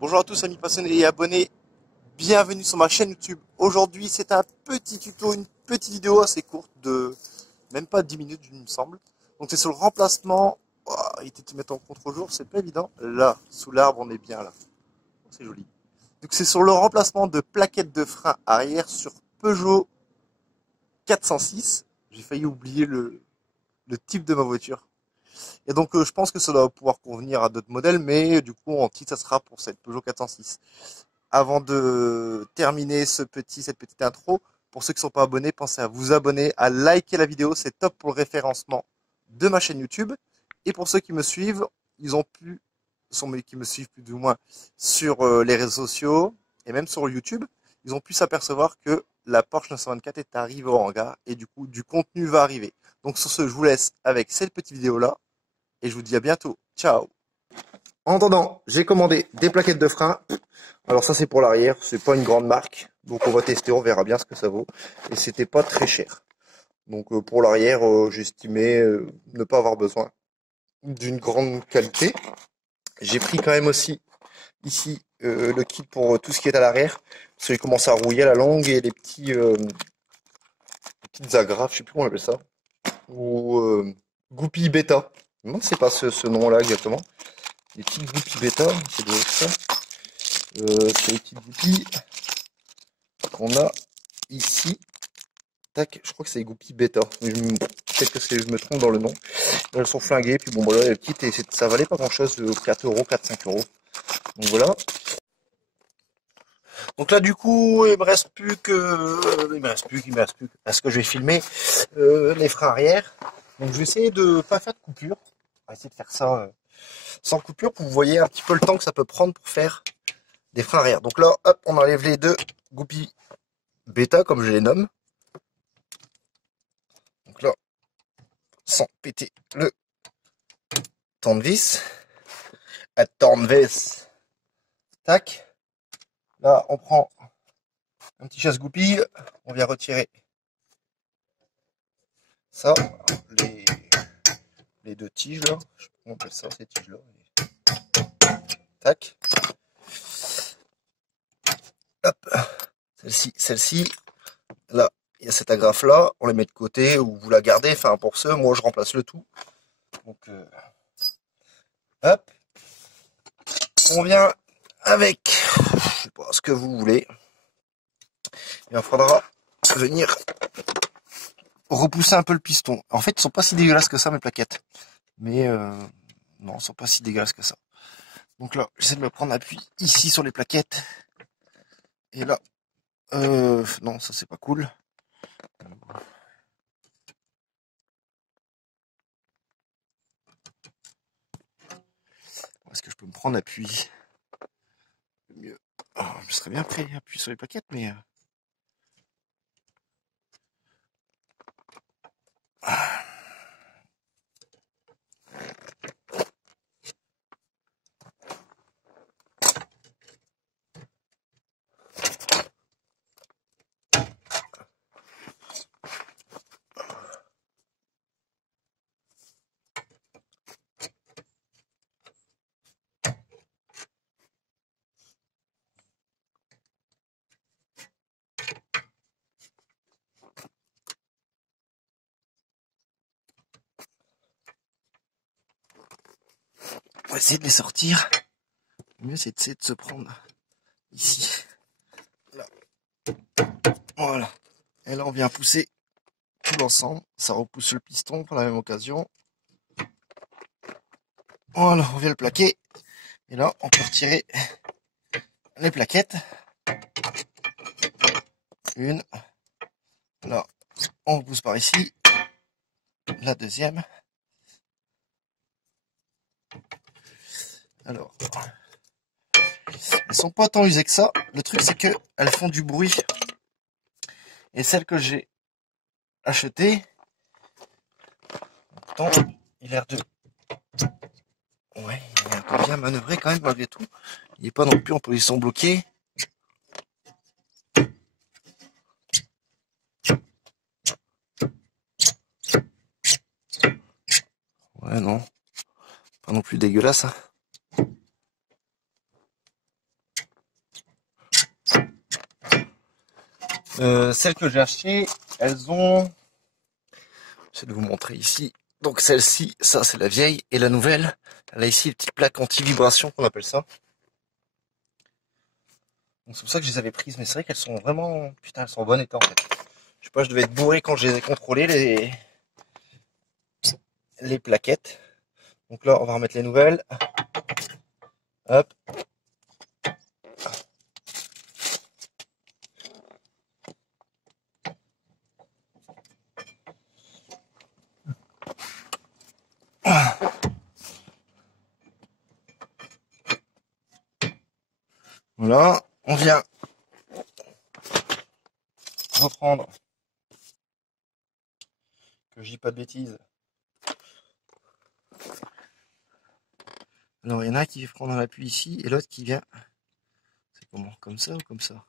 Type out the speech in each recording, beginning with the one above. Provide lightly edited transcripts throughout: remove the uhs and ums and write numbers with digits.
Bonjour à tous amis passionnés et abonnés, bienvenue sur ma chaîne YouTube. Aujourd'hui c'est un petit tuto, une petite vidéo assez courte de même pas 10 minutes il me semble. Donc c'est sur le remplacement, oh, il était te mettre en contre-jour, c'est pas évident. Là, sous l'arbre on est bien là, c'est joli. Donc c'est sur le remplacement de plaquettes de frein arrière sur Peugeot 406. J'ai failli oublier le type de ma voiture. Et donc je pense que ça doit pouvoir convenir à d'autres modèles, mais du coup en titre ça sera pour cette Peugeot 406. Avant de terminer cette petite intro, pour ceux qui ne sont pas abonnés, pensez à vous abonner, à liker la vidéo, c'est top pour le référencement de ma chaîne YouTube. Et pour ceux qui me suivent, qui me suivent plus ou moins sur les réseaux sociaux et même sur YouTube, ils ont pu s'apercevoir que la Porsche 924 est arrivée au hangar et du coup, du contenu va arriver. Donc sur ce, je vous laisse avec cette petite vidéo-là et je vous dis à bientôt. Ciao! En attendant, j'ai commandé des plaquettes de frein. Alors ça c'est pour l'arrière, c'est pas une grande marque, donc on va tester, on verra bien ce que ça vaut. Et c'était pas très cher. Donc pour l'arrière, j'estimais ne pas avoir besoin d'une grande qualité. J'ai pris quand même aussi ici le kit pour tout ce qui est à l'arrière, parce qu'il commence à rouiller à la longue et les petites agrafes, je sais plus comment on appelle ça, ou goupilles bêta. Non, c'est pas ce nom-là exactement. Les petites goupilles bêta, c'est de ça. C'est les petites goupilles qu'on a ici. Tac, je crois que c'est les goupilles bêta. Peut-être que je me trompe dans le nom. Elles sont flinguées, puis bon, voilà, les petites, et ça valait pas grand chose, de 4 euros, 4-5 euros. Donc voilà. Donc là, du coup, il me reste plus que, parce que je vais filmer les freins arrière. Donc je vais essayer de pas faire de coupure. On va essayer de faire ça sans coupure, pour que vous voyez un petit peu le temps que ça peut prendre pour faire des freins arrière. Donc là, hop, on enlève les deux goupilles bêta, comme je les nomme. Donc là, sans péter le tournevis. À tournevis. Tac. Là, on prend un petit chasse-goupille. On vient retirer ça. Les, les deux tiges là. Je sais pas comment on appelle ça, ces tiges là. Tac. Hop. Celle-ci. Là, il y a cette agrafe là. On les met de côté ou vous la gardez. Enfin, pour ceux, moi je remplace le tout. Donc, hop. On vient avec, je sais pas ce que vous voulez. Il faudra venir repousser un peu le piston. En fait, ils sont pas si dégueulasses que ça, mes plaquettes. Mais non, ils sont pas si dégueulasses que ça. Donc là, j'essaie de me prendre appui ici sur les plaquettes. Et là, non, ça c'est pas cool. Est-ce que je peux me prendre appui? Mieux. Oh, je serais bien prêt appui sur les plaquettes, mais on va essayer de les sortir. Le mieux, c'est d'essayer de se prendre ici. Là. Voilà. Et là, on vient pousser tout l'ensemble. Ça repousse le piston pour la même occasion. Voilà, on vient le plaquer. Et là, on peut retirer les plaquettes. Une. Là, on repousse par ici. La deuxième. Alors, elles sont pas tant usées que ça. Le truc, c'est que elles font du bruit. Et celles que j'ai achetées, pourtant, il a l'air de... Ouais, il a l'air de bien manœuvrer quand même malgré tout. Il n'est pas non plus en position bloquée. Ouais, non. Pas non plus dégueulasse. Hein. Celles que j'ai achetées, elles ont... J'essaie de vous montrer ici. Donc celle-ci, ça c'est la vieille. Et la nouvelle, elle a ici une petite plaque anti-vibration qu'on appelle ça. Donc c'est pour ça que je les avais prises. Mais c'est vrai qu'elles sont vraiment... Putain, elles sont en bon état en fait. Je sais pas, je devais être bourré quand je les ai contrôlées, les plaquettes. Donc là, on va remettre les nouvelles. Hop. Voilà, on vient reprendre, que je dis pas de bêtises. Alors il y en a un qui prend dans l'appui ici et l'autre qui vient. C'est comment? Comme ça ou comme ça?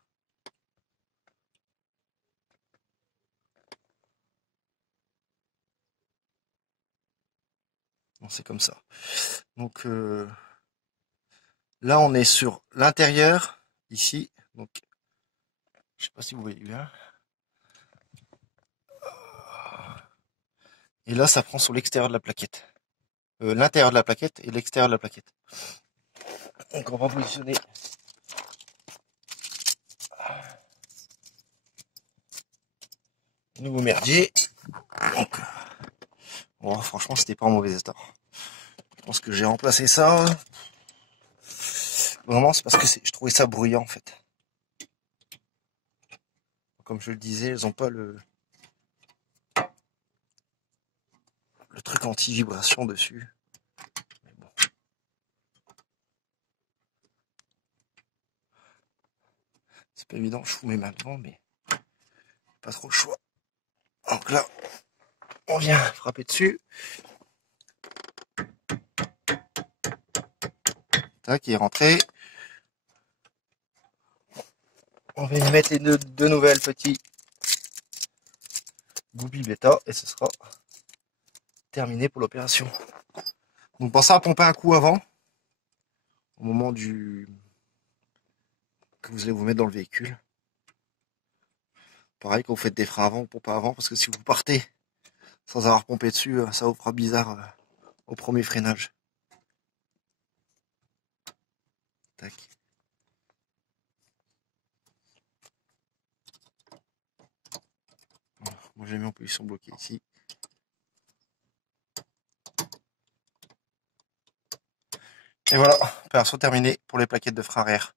Non, c'est comme ça. Donc là on est sur l'intérieur ici. Donc je sais pas si vous voyez bien. Et là ça prend sur l'extérieur de la plaquette. L'intérieur de la plaquette et l'extérieur de la plaquette. Donc on va positionner. Nouveau merdier. Donc, bon, franchement, c'était pas en mauvais état. Je pense que j'ai remplacé ça. Vraiment, c'est parce que je trouvais ça bruyant en fait. Comme je le disais, elles ont pas le truc anti-vibration dessus. Mais bon. C'est pas évident, je fous mes mains devant, mais pas trop le choix. Donc là, on vient frapper dessus. Tac, il est rentré. On va y mettre les deux nouvelles petits goupilles bêta et ce sera terminé pour l'opération. Donc pensez à pomper un coup avant, au moment que vous allez vous mettre dans le véhicule. Pareil, quand vous faites des freins avant, vous pompez avant, parce que si vous partez sans avoir pompé dessus, ça vous fera bizarre au premier freinage. Tac. Moi j'ai mis en position bloquée ici. Et voilà, opération terminée pour les plaquettes de frein arrière.